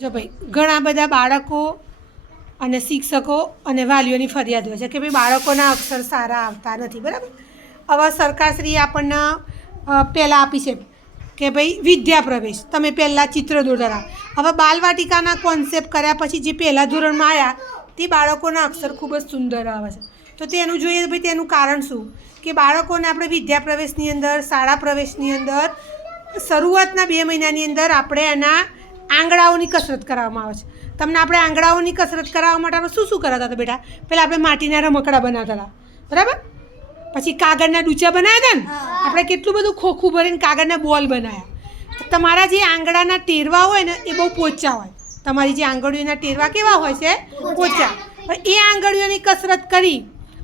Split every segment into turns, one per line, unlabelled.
જો ભાઈ, ઘણા બધા બાળકો અને શિક્ષકો અને વાલીઓની ફરિયાદ હોય છે કે ભાઈ, બાળકોના અક્ષર સારા આવતા નથી, બરાબર? હવે સરકારશ્રીએ આપણને પહેલાં આપી છે કે ભાઈ, વિદ્યા પ્રવેશ. તમે પહેલાં ચિત્ર દોરતા હવે બાલવાટિકાના કોન્સેપ્ટ કર્યા પછી જે પહેલાં ધોરણમાં આવ્યા તે બાળકોના અક્ષર ખૂબ જ સુંદર આવે છે. તો તેનું જોઈએ ભાઈ, તેનું કારણ શું? કે બાળકોને આપણે વિદ્યા પ્રવેશની અંદર, શાળા પ્રવેશની અંદર, શરૂઆતના બે મહિનાની અંદર આપણે એના આંગળાઓની કસરત કરાવવામાં આવે છે. તમને આપણે આંગળાઓની કસરત કરાવવા માટે શું શું કરાવતા હતા બેટા? પહેલાં આપણે માટીના રમકડા બનાવતા હતા. બરાબર? પછી કાગળના ડૂચા બનાવ્યા હતા ને? આપણે કેટલું બધું ખોખું ભરીને કાગળના બોલ બનાવ્યા. તમારા જે આંગળાના ટેરવા હોય ને એ બહુ પોચા હોય. તમારી જે આંગળીઓના ટેરવા કેવા હોય છે? પોચા. એ આંગળીઓની કસરત કરી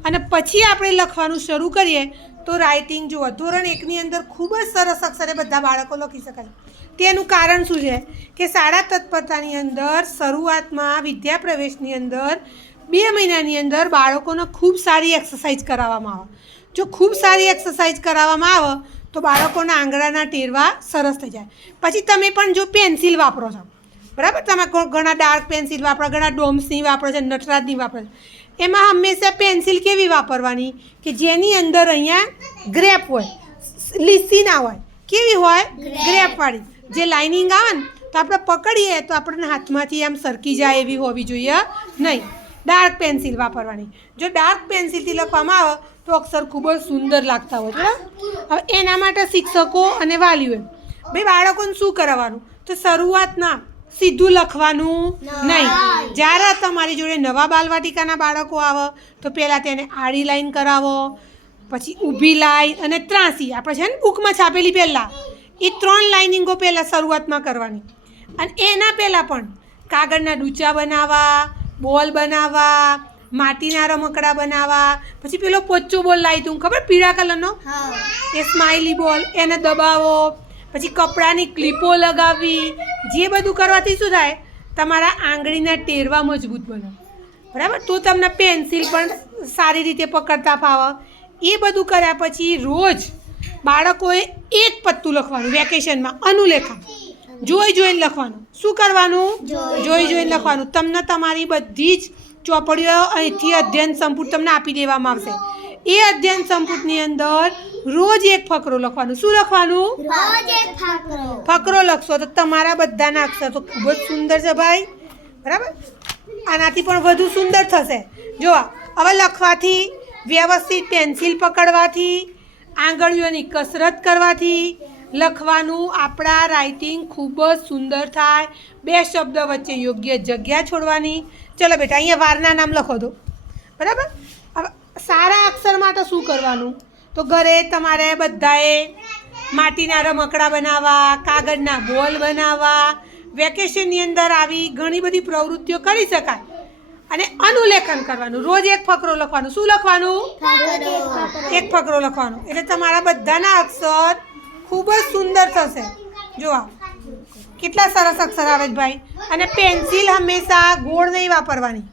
અને પછી આપણે લખવાનું શરૂ કરીએ તો રાઇટિંગ જુઓ, ધોરણ એકની અંદર ખૂબ જ સરસ અક્ષરે બધા બાળકો લખી શકે છે. તેનું કારણ શું છે? કે શાળા તત્પરતાની અંદર, શરૂઆતમાં વિદ્યા પ્રવેશની અંદર, બે મહિનાની અંદર બાળકોને ખૂબ સારી એક્સરસાઇઝ કરાવવામાં આવે. જો ખૂબ સારી એક્સરસાઇઝ કરાવવામાં આવે, તો બાળકોના આંગળાના ટેરવા સરસ થઈ જાય. પછી તમે પણ જો પેન્સિલ વાપરો છો બરાબર? તમે ઘણા ડાર્ક પેન્સિલ વાપરો ઘણા ડોમ્સની વાપરો છે નટરાજની વાપરો છે. એમાં હંમેશા પેન્સિલ કેવી વાપરવાની? કે જેની અંદર અહીંયા ગ્રેપ હોય લીસી ના હોય. કેવી હોય? ગ્રેપવાળી જે લાઇનિંગ આવે ને તો આપણે પકડીએ તો આપણને હાથમાંથી આમ સરકી જાય એવી હોવી જોઈએ નહીં. ડાર્ક પેન્સિલ વાપરવાની. જો ડાર્ક પેન્સિલથી લખવામાં આવે તો અક્ષર ખૂબ જ સુંદર લાગતા હોય બરાબર? હવે એના માટે શિક્ષકો અને વાલીઓએ ભાઈ બાળકોને શું કરાવવાનું? તો શરૂઆતના સીધું લખવાનું નહીં. જ્યારે તમારી જોડે નવા બાલવાટિકાના બાળકો આવે તો પહેલાં તેને આડી લાઈન કરાવો પછી ઊભી લાઈન અને ત્રાસી. આપણે છે ને બુકમાં છાપેલી પહેલાં. એ ત્રણ લાઇનિંગો પહેલાં શરૂઆતમાં કરવાની. અને એના પહેલાં પણ કાગળના ડૂચા બનાવવા બોલ બનાવવા માટીના રમકડા બનાવવા પછી પેલો પોચ્ચો બોલ લાવી તું ખબર? પીળા કલરનો? એ સ્માઇલી બોલ એને દબાવો પછી કપડાની ક્લિપો લગાવવી જે બધું કરવાથી શું થાય? તમારા આંગળીના ટેરવા મજબૂત બને. બરાબર? તો તમને પેન્સિલ પણ સારી રીતે પકડતા ફાવે. એ બધું કર્યા પછી રોજ બાળકોએ એક પત્તું લખવાનું વેકેશનમાં, અનુલેખન. જોઈ જોઈને લખવાનું. શું કરવાનું? જોઈ જોઈને લખવાનું. તમને તમારી બધી જ ચોપડીઓ અહીંથી અધ્યયન સંપૂર્ણ તમને આપી દેવામાં આવશે. એ અધ્યયન સંપુટની અંદર રોજ એક ફકરો લખવાનું. શું લખવાનું? ફકરો. લખશો તો તમારા બધાના અક્ષર તો ખૂબ જ સુંદર છે ભાઈ. બરાબર? આનાથી પણ વધુ સુંદર થશે. જો હવે લખવાથી વ્યવસ્થિત પેન્સિલ પકડવાથી આંગળીઓની કસરત કરવાથી લખવાનું આપણા રાઇટિંગ ખૂબ જ સુંદર થાય. બે શબ્દ વચ્ચે યોગ્ય જગ્યા છોડવાની. ચલો બેટા અહીંયા વારના નામ લખો દો બરાબર? સારા અક્ષર માટે શું કરવાનું? તો ઘરે તમારે બધાએ માટીના રમકડા બનાવવા, કાગળના બોલ બનાવવા, વેકેશનની અંદર આવી ઘણી બધી પ્રવૃત્તિઓ કરી શકાય. અને અનુલેખન કરવાનું. રોજ એક ફકરો લખવાનું. શું લખવાનું? એક ફકરો લખવાનો. એટલે તમારા બધાના અક્ષર ખૂબ જ સુંદર થશે. જોવા કેટલા સરસ અક્ષર આવે ભાઈ. અને પેન્સિલ હંમેશા ગોળ નહીં વાપરવાની.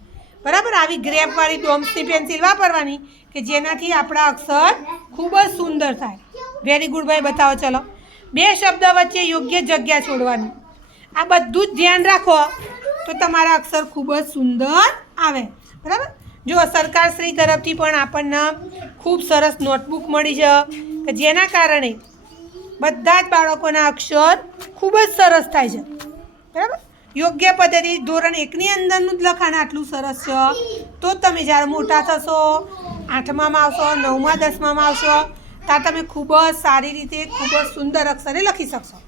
બરાબર? આવી ગ્રેપવાળી ડોમ્સની પેન્સિલ વાપરવાની કે જેનાથી આપણા અક્ષર ખૂબ જ સુંદર થાય. વેરી ગુડ ભાઈ, બતાવો, ચલો. બે શબ્દ વચ્ચે યોગ્ય જગ્યા છોડવાની. આ બધું જ ધ્યાન રાખો, તો તમારા અક્ષર ખૂબ જ સુંદર આવે. બરાબર? જો સરકારશ્રી તરફથી પણ આપણને ખૂબ સરસ નોટબુક મળી છે, કે જેના કારણે બધા જ બાળકોના અક્ષર ખૂબ જ સરસ થાય છે. બરાબર? યોગ્ય પદ્ધતિ ધોરણ એકની અંદરનું જ લખાણ આટલું સરસ છે. તો તમે જ્યારે મોટા થશો, આઠમામાં આવશો, નવમા, દસમામાં આવશો ત્યારે તમે ખૂબ જ સારી રીતે, ખૂબ જ સુંદર અક્ષરે લખી શકશો.